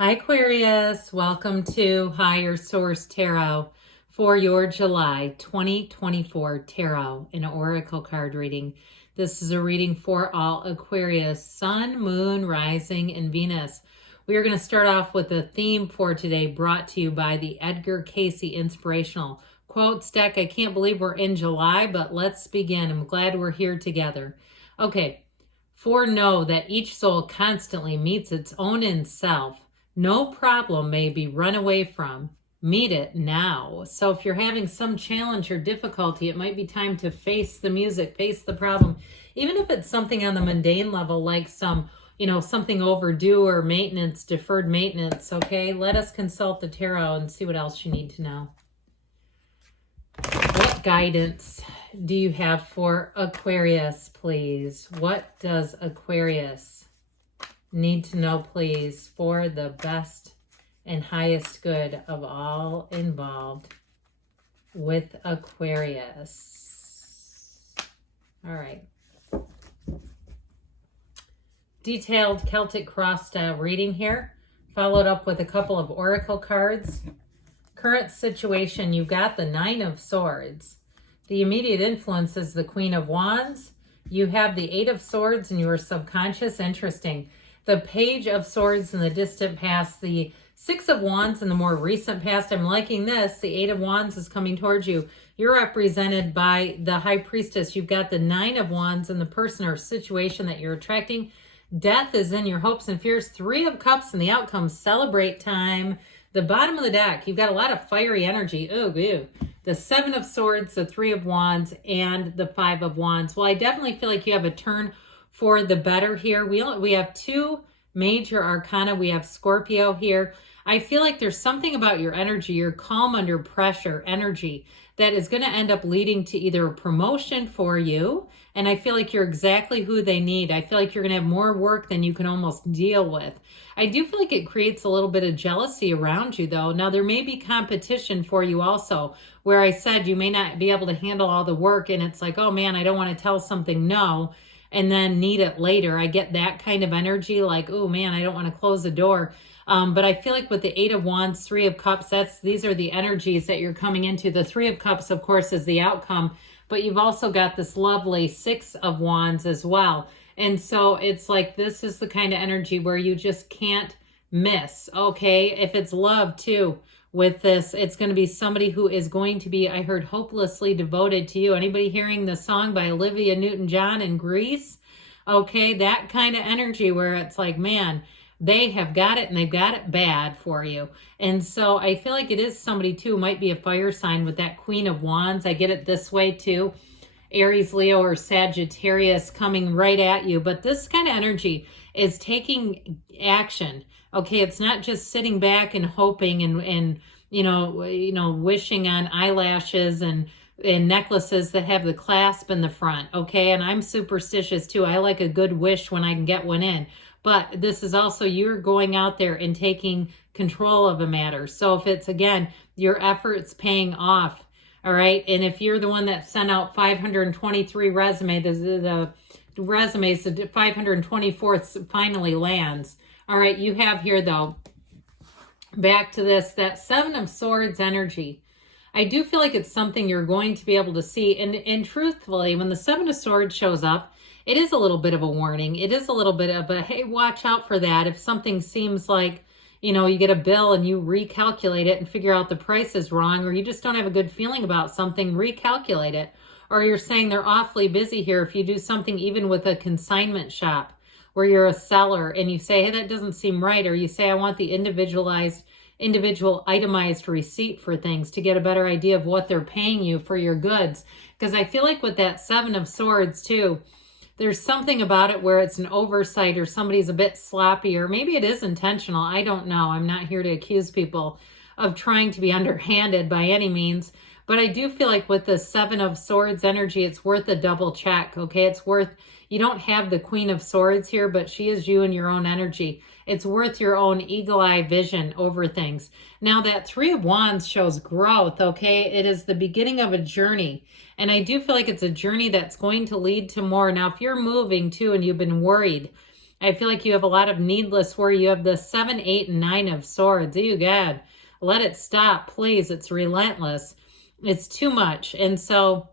Hi Aquarius, welcome to Higher Source Tarot for your July 2024 Tarot and Oracle card reading. This is a reading for all Aquarius, Sun, Moon, Rising, and Venus. We are going to start off with a theme for today brought to you by the Edgar Casey Inspirational Quotes deck. I can't believe we're in July, but let's begin. I'm glad we're here together. Okay, for know that each soul constantly meets its own in self. No problem may be run away from. Meet it now. So if you're having some challenge or difficulty, it might be time to face the music, face the problem. Even if it's something on the mundane level, like something overdue or maintenance, deferred maintenance, okay? Let us consult the tarot and see what else you need to know. What guidance do you have for Aquarius, please? What does Aquarius need to know, please, for the best and highest good of all involved with Aquarius? All right. Detailed Celtic cross style reading here, followed up with a couple of oracle cards. Current situation, you've got the Nine of Swords. The immediate influence is the Queen of Wands. You have the Eight of Swords in your subconscious. Interesting. The Page of Swords in the distant past, the Six of Wands in the more recent past. I'm liking this. The Eight of Wands is coming towards you. You're represented by the High Priestess. You've got the Nine of Wands in the person or situation that you're attracting. Death is in your hopes and fears. Three of Cups in the outcome. Celebrate time. The bottom of the deck, you've got a lot of fiery energy. Ooh, ooh. The Seven of Swords, the Three of Wands, and the Five of Wands. Well, I definitely feel like you have a turn for the better here. We have two major arcana. We have Scorpio here. I feel like there's something about your energy, your calm under pressure energy, that is going to end up leading to either a promotion for you, and I feel like you're exactly who they need. I feel like you're going to have more work than you can almost deal with. I do feel like it creates a little bit of jealousy around you, though. Now, there may be competition for you also, where I said you may not be able to handle all the work, and it's like, oh man, I don't want to tell something no, and then need it later. I get that kind of energy, like, oh man, I don't want to close the door. But I feel like with the Eight of Wands, Three of Cups, these are the energies that you're coming into. The Three of Cups, of course, is the outcome, but you've also got this lovely Six of Wands as well. And so it's like, this is the kind of energy where you just can't miss, okay? If it's love too, with this, it's going to be somebody who is going to be, I heard, hopelessly devoted to you. Anybody hearing the song by Olivia Newton-John in Greece? Okay, that kind of energy where it's like, man, they have got it and they've got it bad for you. And so I feel like it is somebody too, might be a fire sign with that Queen of Wands. I get it this way too. Aries, Leo, or Sagittarius coming right at you. But this kind of energy is taking action. Okay, it's not just sitting back and hoping and wishing on eyelashes and necklaces that have the clasp in the front. Okay, and I'm superstitious too. I like a good wish when I can get one in. But this is also, you're going out there and taking control of a matter. So if it's, again, your efforts paying off, all right? And if you're the one that sent out 523 resumes, the 524th finally lands. All right, you have here, though, back to this, that Seven of Swords energy. I do feel like it's something you're going to be able to see. And truthfully, when the Seven of Swords shows up, it is a little bit of a warning. It is a little bit of a, hey, watch out for that. If something seems like, you get a bill and you recalculate it and figure out the price is wrong, or you just don't have a good feeling about something, recalculate it. Or you're saying they're awfully busy here. If you do something even with a consignment shop where you're a seller and you say, hey, that doesn't seem right. Or you say, I want the individual itemized receipt for things to get a better idea of what they're paying you for your goods. Because I feel like with that Seven of Swords too, there's something about it where it's an oversight or somebody's a bit sloppy, or maybe it is intentional. I don't know. I'm not here to accuse people of trying to be underhanded by any means. But I do feel like with the Seven of Swords energy, it's worth a double check, okay? It's worth, you don't have the Queen of Swords here, but she is you in your own energy. It's worth your own eagle-eye vision over things. Now that Three of Wands shows growth, okay? It is the beginning of a journey. And I do feel like it's a journey that's going to lead to more. Now, if you're moving too and you've been worried I feel like you have a lot of needless worry. You have the 7, 8, and 9 of swords. Oh, God. Let it stop, please. It's relentless. It's too much. And so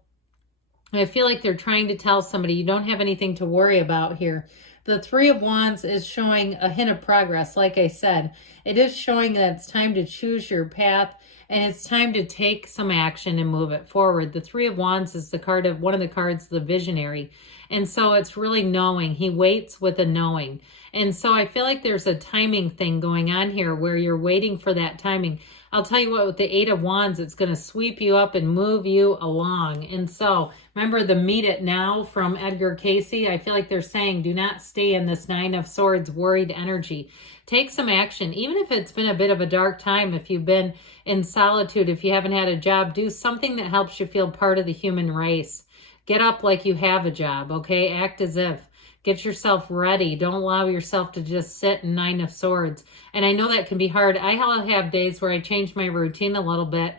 I feel like they're trying to tell somebody you don't have anything to worry about here. The 3 of Wands is showing a hint of progress. Like I said, it is showing that it's time to choose your path and it's time to take some action and move it forward. The 3 of Wands is the card of one of the cards, the visionary. And so it's really knowing. He waits with a knowing. And so I feel like there's a timing thing going on here where you're waiting for that timing. I'll tell you what, with the 8 of Wands, it's going to sweep you up and move you along. And so remember the meet it now from Edgar Cayce? I feel like they're saying do not stay in this 9 of Swords worried energy. Take some action. Even if it's been a bit of a dark time, if you've been in solitude, if you haven't had a job, do something that helps you feel part of the human race. Get up like you have a job, okay? Act as if. Get yourself ready. Don't allow yourself to just sit in 9 of Swords. And I know that can be hard. I have days where I change my routine a little bit.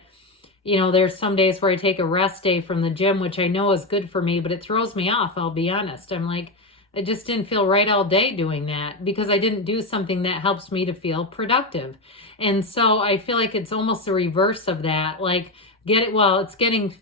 You know, there's some days where I take a rest day from the gym, which I know is good for me, but it throws me off, I'll be honest. I'm like, I just didn't feel right all day doing that because I didn't do something that helps me to feel productive. And so I feel like it's almost the reverse of that. Like,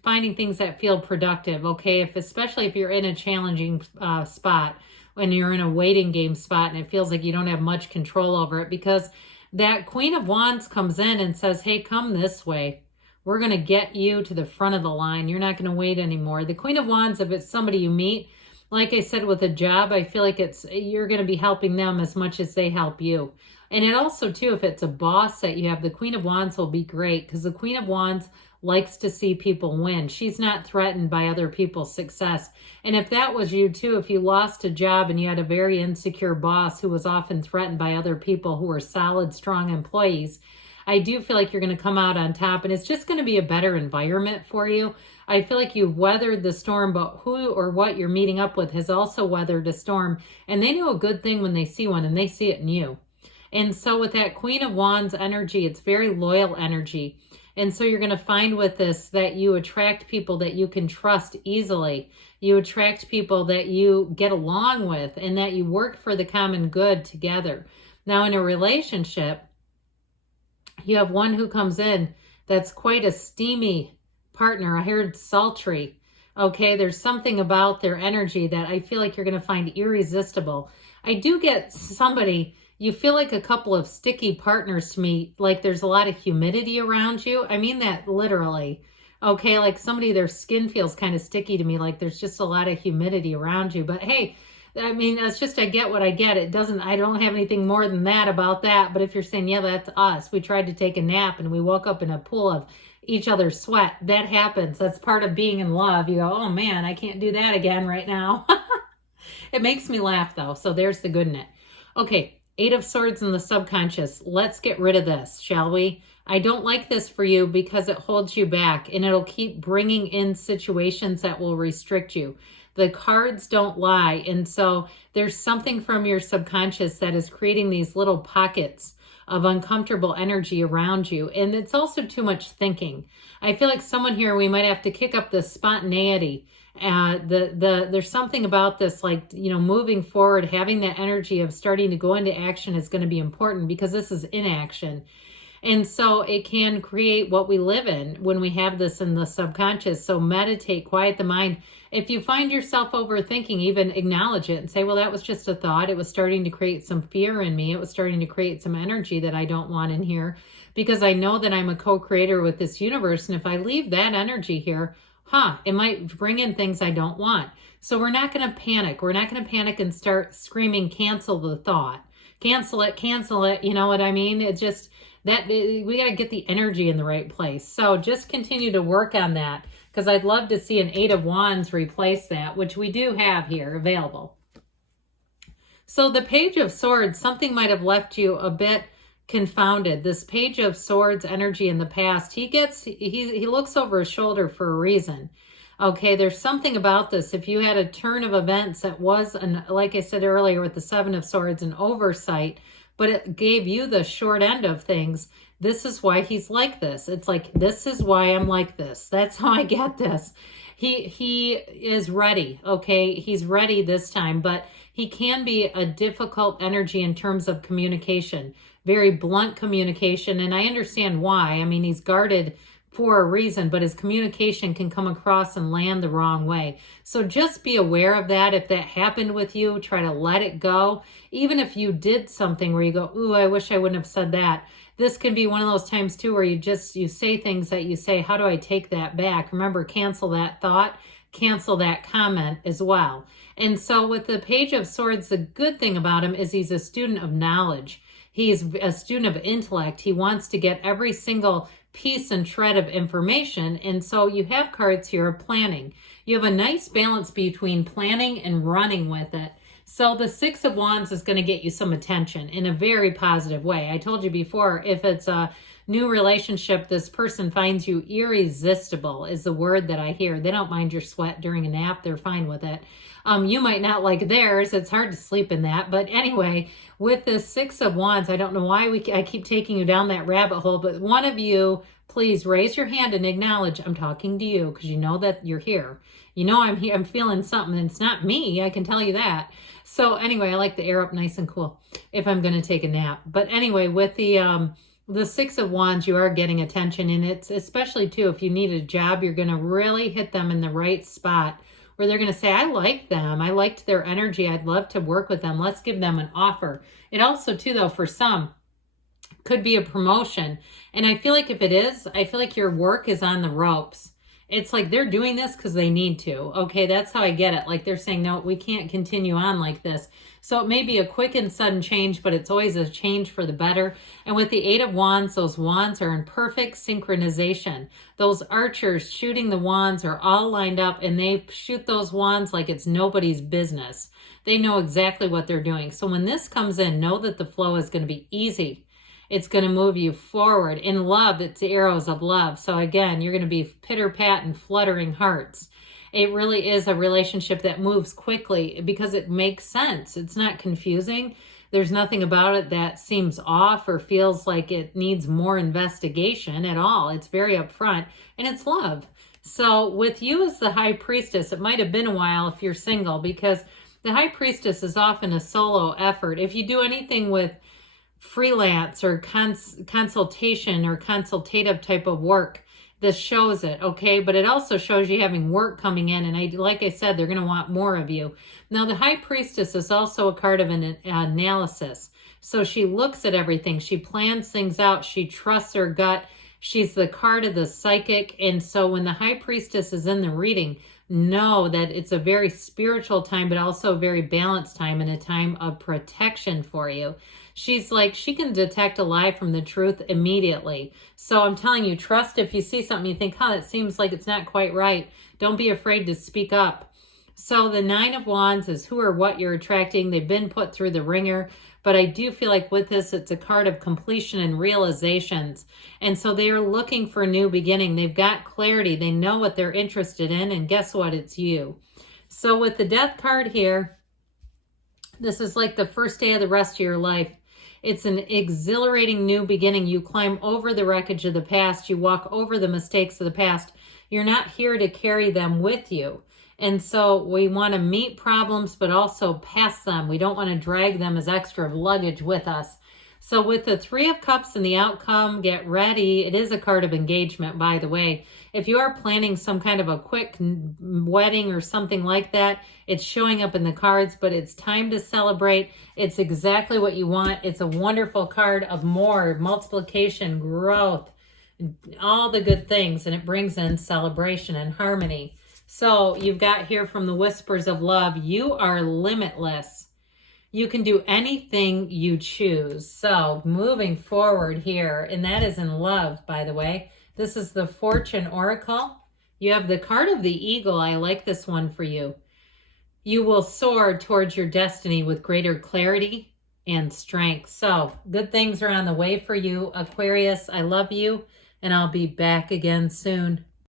finding things that feel productive, okay? Especially if you're in a challenging spot, when you're in a waiting game spot and it feels like you don't have much control over it, because that Queen of Wands comes in and says, hey, come this way. We're going to get you to the front of the line. You're not going to wait anymore. The Queen of Wands, if it's somebody you meet, like I said, with a job, I feel like you're going to be helping them as much as they help you. And it also, too, if it's a boss that you have, the Queen of Wands will be great because the Queen of Wands likes to see people win. She's not threatened by other people's success. And if that was you too, if you lost a job and you had a very insecure boss who was often threatened by other people who were solid, strong employees, I do feel like you're going to come out on top and it's just going to be a better environment for you. I feel like you've weathered the storm, but who or what you're meeting up with has also weathered a storm. And they know a good thing when they see one and they see it in you. And so with that Queen of Wands energy, it's very loyal energy. And so you're going to find with this that you attract people that you can trust easily. You attract people that you get along with and that you work for the common good together. Now in a relationship, you have one who comes in that's quite a steamy partner. I heard sultry. Okay, there's something about their energy that I feel like you're going to find irresistible. I do get somebody... You feel like a couple of sticky partners to me, like there's a lot of humidity around you. I mean that literally. Okay, like somebody, their skin feels kind of sticky to me, like there's just a lot of humidity around you. But hey, I mean, that's just, I get what I get. I don't have anything more than that about that. But if you're saying, yeah, that's us. We tried to take a nap and we woke up in a pool of each other's sweat. That happens. That's part of being in love. You go, oh man, I can't do that again right now. It makes me laugh though. So there's the good in it. Okay. 8 of Swords in the subconscious. Let's get rid of this, shall we? I don't like this for you because it holds you back and it'll keep bringing in situations that will restrict you. The cards don't lie. And so there's something from your subconscious that is creating these little pockets of uncomfortable energy around you. And it's also too much thinking. I feel like someone here, we might have to kick up the spontaneity. There's something about this, like, you know, moving forward, having that energy of starting to go into action is going to be important because this is inaction. And so it can create what we live in when we have this in the subconscious. So meditate, quiet the mind. If you find yourself overthinking, even acknowledge it and say, well, that was just a thought. It was starting to create some fear in me. It was starting to create some energy that I don't want in here because I know that I'm a co-creator with this universe. And if I leave that energy here, it might bring in things I don't want. So we're not going to panic. We're not going to panic and start screaming, cancel the thought. Cancel it. You know what I mean? It's just that we got to get the energy in the right place. So just continue to work on that because I'd love to see an 8 of Wands replace that, which we do have here available. So the Page of Swords, something might have left you a bit confounded. This Page of Swords energy in the past, he looks over his shoulder for a reason. Okay, there's something about this. If you had a turn of events that was, like I said earlier with the 7 of Swords, an oversight, but it gave you the short end of things, this is why he's like this. It's like, this is why I'm like this. That's how I get this. He is ready, okay? He's ready this time, but He can be a difficult energy in terms of communication, very blunt communication. And I understand why. I mean, he's guarded for a reason, but his communication can come across and land the wrong way. So just be aware of that. If that happened with you, try to let it go. Even if you did something where you go, ooh, I wish I wouldn't have said that. This can be one of those times too where you say things that you say, how do I take that back? Remember, cancel that thought, cancel that comment as well. And so with the Page of Swords, the good thing about him is he's a student of knowledge. He's a student of intellect. He wants to get every single piece and shred of information. And so you have cards here of planning. You have a nice balance between planning and running with it. So the Six of Wands is going to get you some attention in a very positive way. I told you before, if it's a new relationship, this person finds you irresistible is the word that I hear. They don't mind your sweat during a nap. They're fine with it. You might not like theirs. It's hard to sleep in that. But anyway, with the Six of Wands, I don't know why I keep taking you down that rabbit hole, but one of you, please raise your hand and acknowledge I'm talking to you, because you know that you're here. You know I'm here. I'm feeling something. It's not me. I can tell you that. So anyway, I like the air up nice and cool if I'm going to take a nap. But anyway, with the Six of Wands, you are getting attention, and it's especially too, if you need a job, you're going to really hit them in the right spot where they're going to say, I like them. I liked their energy. I'd love to work with them. Let's give them an offer. It also too, though, for some, could be a promotion. And I feel like if it is, I feel like your work is on the ropes. It's like they're doing this because they need to. Okay, that's how I get it. Like they're saying, no, we can't continue on like this. So it may be a quick and sudden change, but it's always a change for the better. And with the Eight of Wands, those wands are in perfect synchronization. Those archers shooting the wands are all lined up, and they shoot those wands like it's nobody's business. They know exactly what they're doing. So when this comes in, know that the flow is going to be easy. It's going to move you forward. In love, it's the arrows of love. So again, you're going to be pitter-pat and fluttering hearts. It really is a relationship that moves quickly because it makes sense. It's not confusing. There's nothing about it that seems off or feels like it needs more investigation at all. It's very upfront, and it's love. So with you as the High Priestess, it might have been a while if you're single, because the High Priestess is often a solo effort. If you do anything with freelance or consultation or consultative type of work, this shows it, okay? But it also shows you having work coming in, and like I said, they're going to want more of you. Now, the High Priestess is also a card of an analysis. So she looks at everything. She plans things out. She trusts her gut. She's the card of the psychic. And so when the High Priestess is in the reading, know that it's a very spiritual time, but also a very balanced time and a time of protection for you. She's like, she can detect a lie from the truth immediately. So I'm telling you, trust. If you see something you think, it seems like it's not quite right, don't be afraid to speak up. So the Nine of Wands is who or what you're attracting. They've been put through the ringer, but I do feel like with this, it's a card of completion and realizations. And so they are looking for a new beginning. They've got clarity. They know what they're interested in, and guess what? It's you. So with the Death card here, this is like the first day of the rest of your life. It's an exhilarating new beginning. You climb over the wreckage of the past. You walk over the mistakes of the past. You're not here to carry them with you. And so we want to meet problems, but also pass them. We don't want to drag them as extra luggage with us. So with the Three of Cups and the outcome, get ready. It is a card of engagement, by the way. If you are planning some kind of a quick wedding or something like that, it's showing up in the cards, but it's time to celebrate. It's exactly what you want. It's a wonderful card of more multiplication, growth, all the good things, and it brings in celebration and harmony. So you've got here from the Whispers of Love, you are limitless. You can do anything you choose. So moving forward here, and that is in love, by the way. This is the Fortune Oracle. You have the card of the Eagle. I like this one for you. You will soar towards your destiny with greater clarity and strength. So good things are on the way for you, Aquarius. I love you, and I'll be back again soon.